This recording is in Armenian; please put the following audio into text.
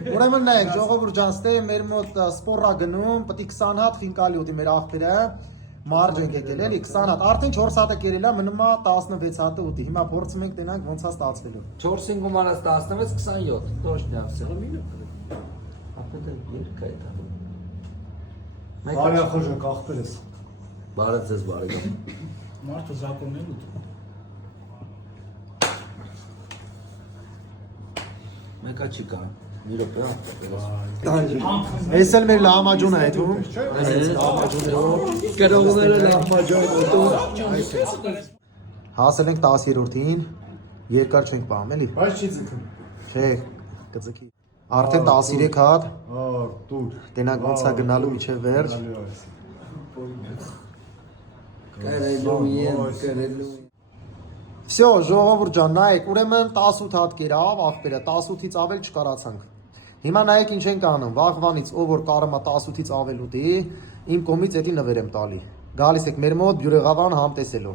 Ուրեմն նայեք, ժողովուրդ ջան, ստե մեր մոտ սպորա գնում, պետք է 20 հատ խինկալի ուտի մեր աղբերը մարջ ենք եկել էլի 20 հատ, արդեն 4 հատը կերել է, մնում է 16 հատը ուտի, հիմա փորձում ենք տենանք ոնց է ստացվելու 4-ին գումանած 16, 27, точно все. Ապա դա երկա է դա։ Բարի խոժը կախվել ես։ Բարը ձեզ բարի։ Մարդը զակոնն էլ ուտում։ Մեկա չի կա։ Մի րոպե։ Այս էլ մեր լահամաջուն է այդում Կրողները լահմաջոն ուտում։ Հասել ենք 10-րդին, երկար չենք պահում էլի Բայց չի ձգում։ Չէ, կձգի Արդեն 13 հատ Դուր։ Տենանք ոնց է գնալու միջև վերջ Կարելու։ Всё, ժողովուրդ ջան, նայեք, ուրեմն 18 հատ կերավ աղբերը, 18-ից ավել չկարացանք Հիմա նայեք ինչ ենք անում, վաղվանից ով որ կարում է 18-ից ավել ուտի, իմ կողմից էդի նվեր եմ տալի Գալիս եք մեր մոտ բյուրեղավան համ տեսելու